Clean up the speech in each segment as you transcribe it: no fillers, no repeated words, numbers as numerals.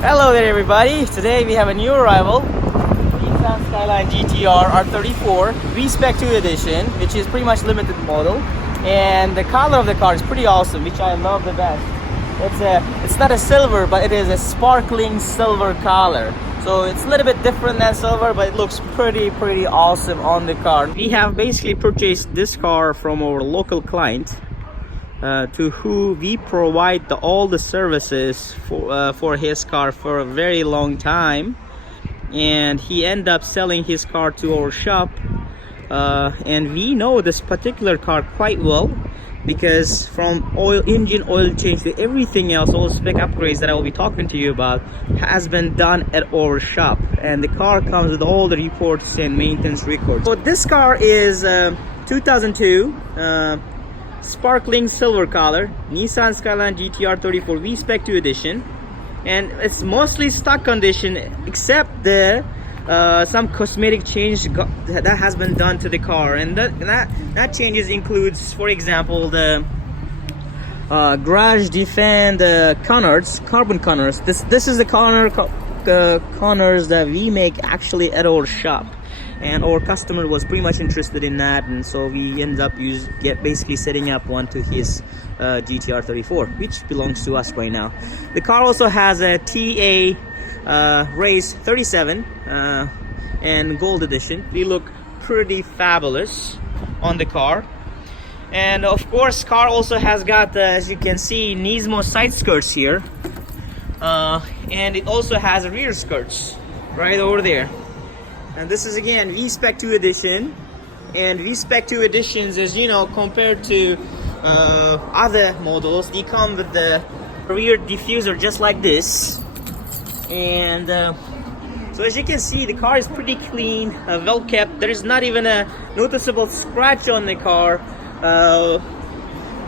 Hello there everybody, today we have a new arrival, Nissan Skyline GTR R34 Vspec 2 edition, which is pretty much limited model, and the color of the car is pretty awesome, which I love the best. It's not a silver, but it is a sparkling silver color. So it's a little bit different than silver, but it looks pretty awesome on the car. We have basically purchased this car from our local client, to who we provide all the services for his car for a very long time, and he ended up selling his car to our shop, and we know this particular car quite well because from engine oil change to everything else, all spec upgrades that I will be talking to you about has been done at our shop, and the car comes with all the reports and maintenance records. So this car is 2002 sparkling silver color Nissan Skyline GTR R34 Vspec 2 edition, and it's mostly stock condition except the some cosmetic change that has been done to the car, and that changes includes, for example, the garage defend corners, carbon corners. This is the corners that we make actually at our shop, and our customer was pretty much interested in that, and so we ended up basically setting up one to his GTR 34, which belongs to us right now. The car also has a TA race 37 and gold edition. They look pretty fabulous on the car, and of course car also has got as you can see Nismo side skirts here, and it also has rear skirts right over there. And this is again Vspec 2 edition, and Vspec 2 editions, as you know, compared to other models, they come with the rear diffuser just like this, and so as you can see, the car is pretty clean, well kept. There is not even a noticeable scratch on the car,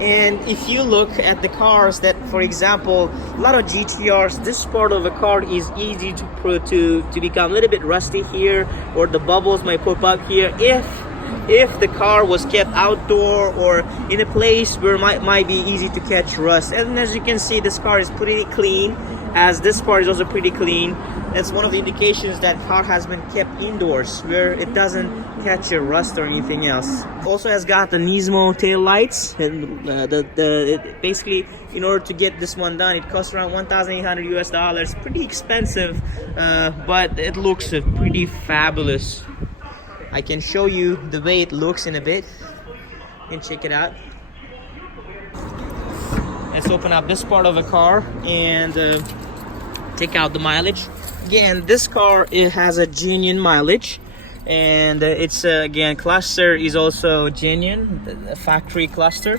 and if you look at the cars that, for example, a lot of GTRs, this part of the car is easy to become a little bit rusty here, or the bubbles might pop up here if the car was kept outdoor or in a place where it might be easy to catch rust. And as you can see, this car is pretty clean, as this part is also pretty clean. That's one of the indications that car has been kept indoors where it doesn't catch a rust or anything else. Also has got the Nismo tail lights, and basically in order to get this one done, it costs around $1,800 US. Pretty expensive, but it looks pretty fabulous. I can show you the way it looks in a bit, and check it out. Let's open up this part of the car and take out the mileage. Again, this car, it has a genuine mileage, and it's again, cluster is also genuine, the factory cluster,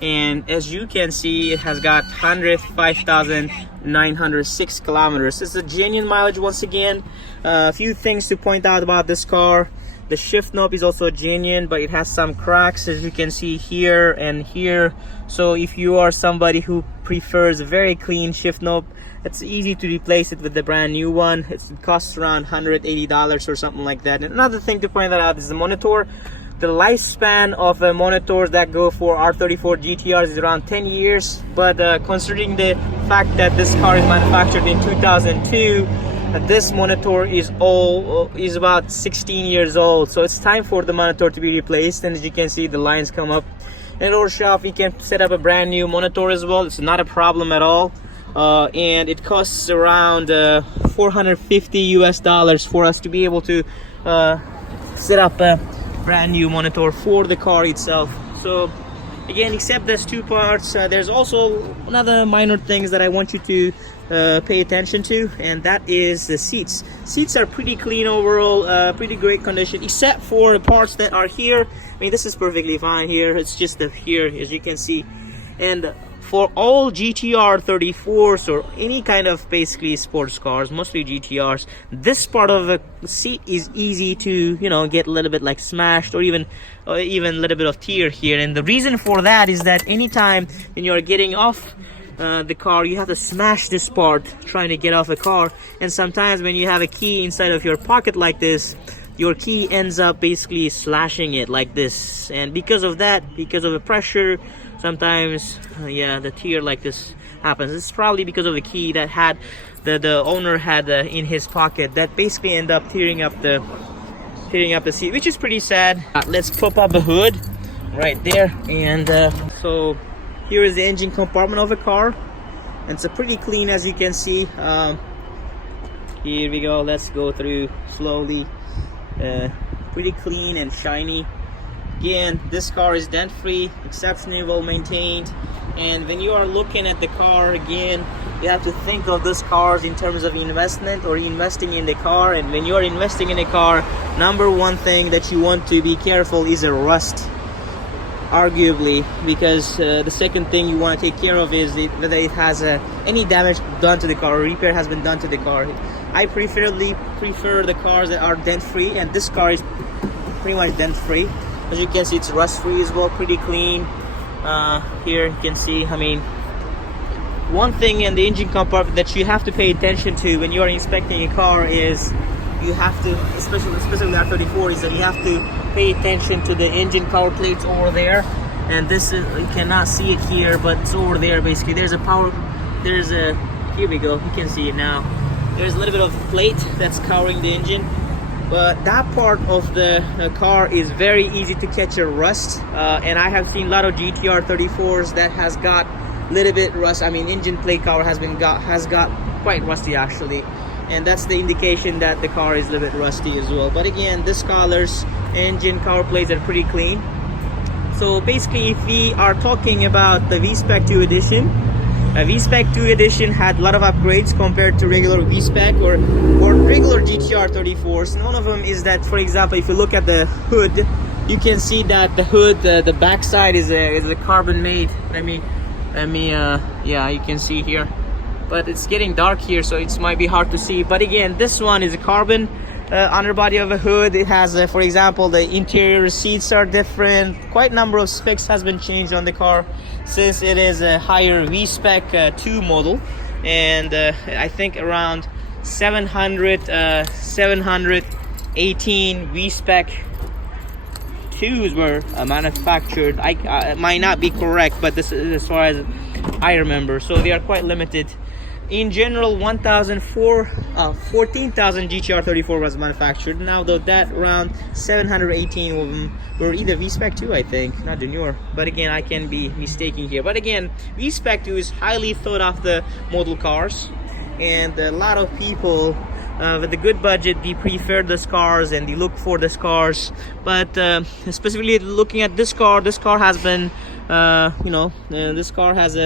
and as you can see, it has got 105,906 kilometers. It's a genuine mileage once again. A few things to point out about this car. The shift knob is also genuine, but it has some cracks, as you can see here and here. So if you are somebody who prefers a very clean shift knob, it's easy to replace it with the brand new one. It costs around $180 or something like that. And another thing to point out is the monitor. The lifespan of monitors that go for R34 GTRs is around 10 years, but considering the fact that this car is manufactured in 2002, this monitor is about 16 years old, so it's time for the monitor to be replaced. And as you can see, the lines come up. In our shop, we can set up a brand new monitor as well. It's not a problem at all, and it costs around $450 US for us to be able to set up a brand new monitor for the car itself. So again, except there's two parts, there's also another minor things that I want you to pay attention to, and that is the seats. Seats are pretty clean overall, pretty great condition, except for the parts that are here. I mean, this is perfectly fine here. It's just here, as you can see. And for all GTR 34s or any kind of basically sports cars, mostly GTRs, this part of the seat is easy to, you know, get a little bit like smashed, or even a little bit of tear here. And the reason for that is that anytime when you're getting off the car, you have to smash this part trying to get off the car, and sometimes when you have a key inside of your pocket like this, your key ends up basically slashing it like this, and because of that, because of the pressure, sometimes yeah, the tear like this happens. It's probably because of the key that had the owner had in his pocket that basically end up tearing up the seat, which is pretty sad. Let's pop up the hood right there, and so here is the engine compartment of the car. It's a pretty clean, as you can see. Here we go. Let's go through slowly. Pretty clean and shiny. Again, this car is dent free, exceptionally well maintained. And when you are looking at the car, again, you have to think of this cars in terms of investment or investing in the car. And when you are investing in a car, number one thing that you want to be careful is a rust, arguably, because the second thing you want to take care of is whether it has any damage done to the car or repair has been done to the car. I prefer the cars that are dent free, and this car is pretty much dent free. As you can see, it's rust free as well, pretty clean. Here you can see, I mean, one thing in the engine compartment that you have to pay attention to when you are inspecting a car is you have to, especially R34, is that you have to pay attention to the engine cover plates over there. And this is, you cannot see it here, but it's over there basically. Here we go, you can see it now. There's a little bit of plate that's covering the engine, but that part of the car is very easy to catch a rust. And I have seen a lot of GTR 34s that has got a little bit rust. I mean, engine plate cover has got quite rusty actually, and that's the indication that the car is a little bit rusty as well. But again, this color's engine cover plates are pretty clean. So basically, if we are talking about the Vspec 2 edition, Vspec 2 edition had a lot of upgrades compared to regular Vspec or regular GTR 34s. One of them is that, for example, if you look at the hood, you can see that the hood, the back side is a carbon made. Yeah, you can see here, but it's getting dark here, so it might be hard to see. But again, this one is a carbon underbody of a hood. It has, for example, the interior seats are different. Quite a number of specs has been changed on the car since it is a higher Vspec 2 model, and I think around 718 Vspec 2s were manufactured. I might not be correct, but this is as far as I remember, so they are quite limited. In general, 14,000 GTR 34 was manufactured. Now though, that around 718 of them were either Vspec 2, I think, not the newer. But again, I can be mistaken here. But again, Vspec 2 is highly thought after model cars, and a lot of people with a good budget, they prefer these cars and they look for these cars. But specifically looking at this car has been, this car has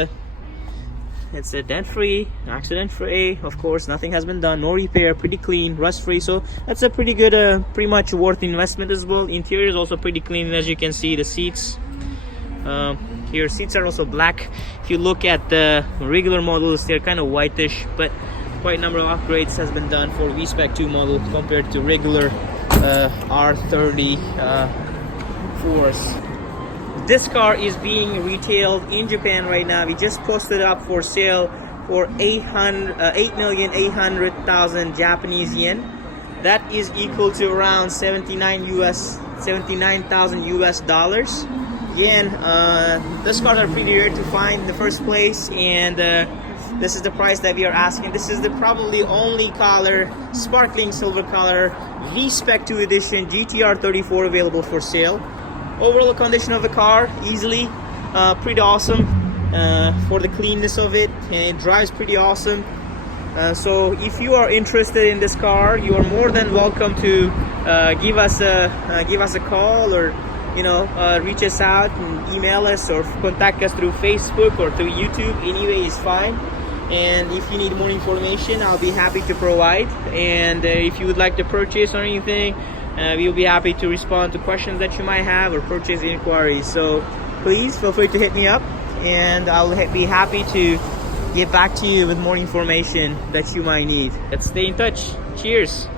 it's a dent free, accident free, of course, nothing has been done, no repair, pretty clean, rust free. So that's a pretty good, pretty much worth investment as well. Interior is also pretty clean, as you can see. The seats here, seats are also black. If you look at the regular models, they're kind of whitish, but quite a number of upgrades has been done for Vspec 2 model compared to regular R34s. This car is being retailed in Japan right now. We just posted it up for sale for 8,800,000 Japanese yen. That is equal to around 79,000 US dollars. Again, these cars are pretty rare to find in the first place, and this is the price that we are asking. This is the probably only color, sparkling silver color, Vspec 2 edition GTR 34 available for sale. Overall condition of the car, easily pretty awesome for the cleanness of it, and it drives pretty awesome. So if you are interested in this car, you are more than welcome to give us a call, or reach us out and email us, or contact us through Facebook or through YouTube. Anyway is fine. And if you need more information, I'll be happy to provide. And if you would like to purchase or anything, we'll be happy to respond to questions that you might have or purchase inquiries. So please feel free to hit me up, and I'll be happy to get back to you with more information that you might need. Let's stay in touch. Cheers.